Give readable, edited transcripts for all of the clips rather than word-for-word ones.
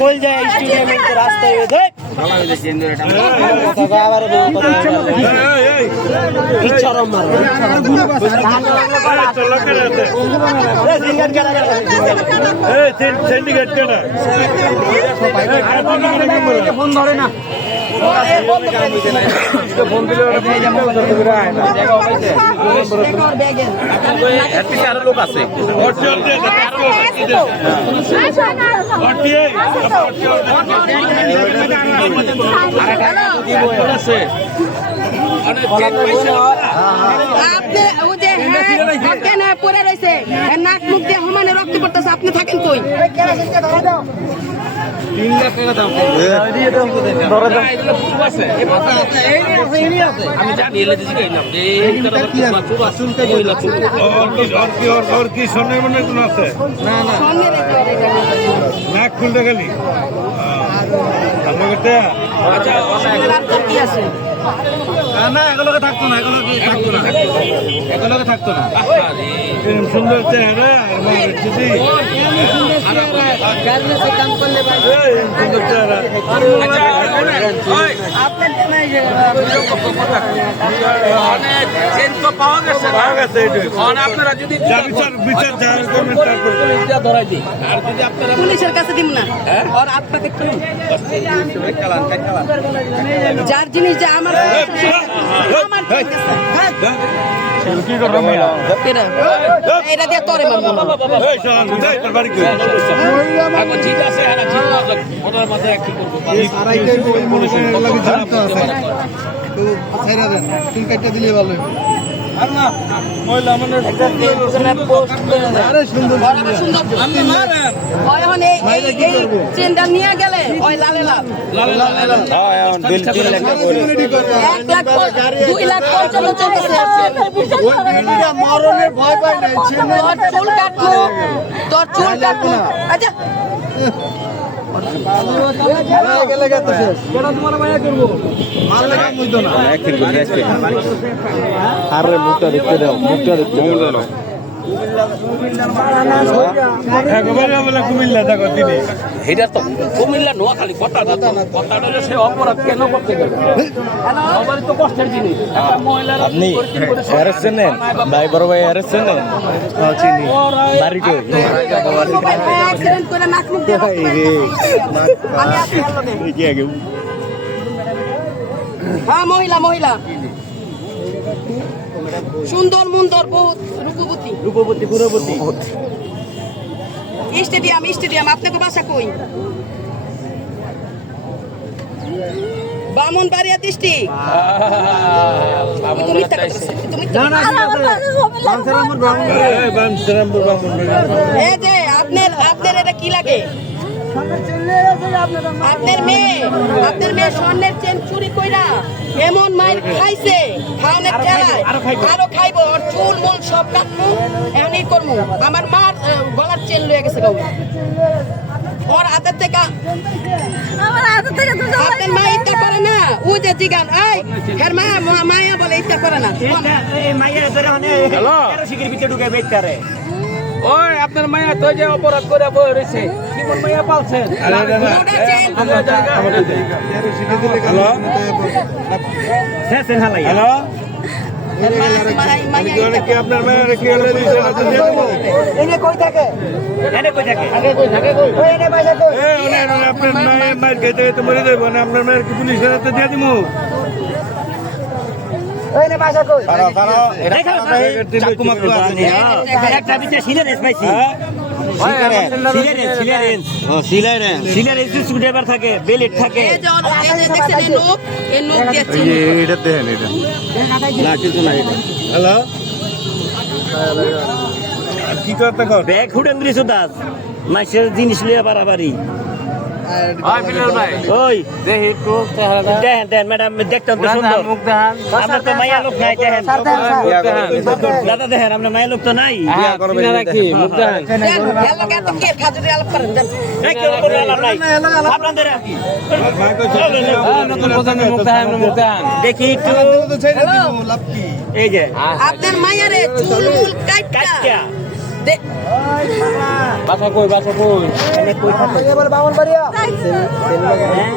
बोल जाए स्टेडियम में तो रास्ते में देख पिक्चर मारो সিন্ডিকেট কেন ফোন ধরে না ফোন দিলে আরো লোক আছে পরে রয়েছে নাক মুখ দিয়ে হুমানে রক্ত পড়তেছে আপনি থাকেন কই 3 লাখ টাকা দাম আমি জানি এলে দিছি কইলাম যে এই কথা চুপ শুনতে কইলা চুপ আর কি শুনে মনে কোন আছে না না নাক খুলতে গেলি আমাকে আচ্ছা আর কি আছে না এগুলোকে থাকতো না এগুলোকে থাকতো না এরকম সুন্দর চেহারা আর মায়ের যদি কাম করলে ভাই সুন্দর চেহারা আপনার জানাই যে পাওয়া গেছে আপনারা যদি বিচার ধরাই দিই আর যদি আপনারা পুলিশের কাছে দিব না আর আপনাকে যার জিনিস যে আমার আমার এটা দিয়ে তোরে মারবো দিলে ভালো চেনটা নিয়ে গেলে ওই লালে লাল 1,50,000 চলতেছে চুল কাটলো তোর চুল কাটলো আচ্ছা আরে মুখটা দেখতে দাও কুমিল্লা দেখো তিনি এটা তো কুমিল্লা নোয়াখালী কথাটা সে অপরাধ কেন করতে গেল সবারই তো কষ্টের জিনিস আপনি অ্যারেস্ট নেন ভাই বড় ভাই অ্যারেস্ট নেন চিনি বাড়ি কই অ্যাক্সিডেন্ট করে নাক মুখ দিয়ে আমি আসি কি আগে হ্যাঁ মহিলা সুন্দর মুন্দর বহুত রূপবতী পুরবতী স্টেডিয়াম আপনাকে বাসা কই বামন বাড়িয়া দৃষ্টি এই যে আপনার এটা কি লাগে আপনার মেয়ে স্বর্ণের চেন চুরি কইরা এমন মাইর খাইছে খাওয়ানোর ঠেলায় আরো খাইবো আর চুল মুল সব কাটবো এমনি করবো আমার মার গলার চেন লয়ে গেছে গো ওর হাতের থেকে আপনার মা ইত্যা করে না ও যে জিগান এই হের মায়া বলে ইত্যা করে না ওই আপনার মায়া তো যে অপরাধ করে বই রয়েছে কি কোন মায়া পালছেন হ্যালো আপনার মায়া রেখে আপনার মায়ের মায়ের খেতে খেতে মরে যাবো না আপনার মায়ের কি পুলিশের হাতে দিয়ে দিব থাকে বেলেট থাকে হ্যালো কি করতে কর ব্যাগ হুডেন দিছো দাস মাছের জিনিস লিয়ে বাড়াবাড়ি ওই দেখেন ম্যাডাম দেখতাম তো সুন্দর আপনার তো মায়া লোক নাই দেখেন দাদা দেখেন আপনার মায়া লোক তো নাই দেখি একটু এই যে আপনার মায়ারে চুল মুল কাইটা বাসা কই এনে কই থাকো হ্যাঁ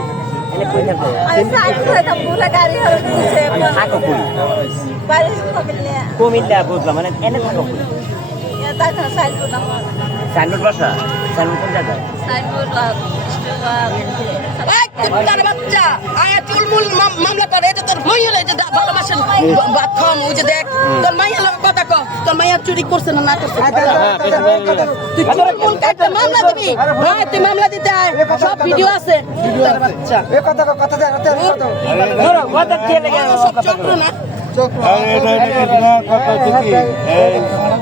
এনে কই থাকো থাকো কই কুমিল্লা বুঝলাম মানে এনে থাকো কই সাইনবোর্ড বাসা সাইনবোর্ড কোন জায়গায় এই কুত্তার বাচ্চা আয়া চুলমুল মামলা করে এটা তোর মাইয়া এই যে ভালোবাসেন ভাত খাওয়াম ওই যে দেখ তোর মাইয়া লাগে কথা কো তোর মাইয়া চুরি করছে না না করছে তুই চুলমুল কাটতে মামলা দিবি ভাই তুই মামলা দিতে আয় সব ভিডিও আছে কুত্তার বাচ্চা কথা কে লাগে সব চক্র না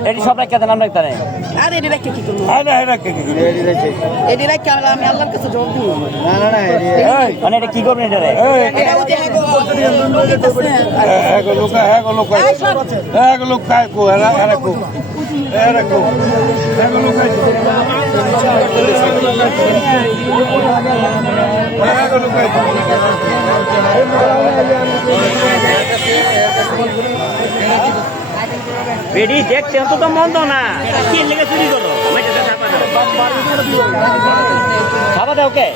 এটি সব রাখতে নাম রাখতে নেই আর এডি রাখে কি করব এডি রাখে আমি আল্লাহর কাছে জবাব দিব মানে এটা কি করবেন এটা রে এটা ওই যে বেডি দেখতে অন্তত মন্দ না কি লেগে চুরি করো খাবা দাও কে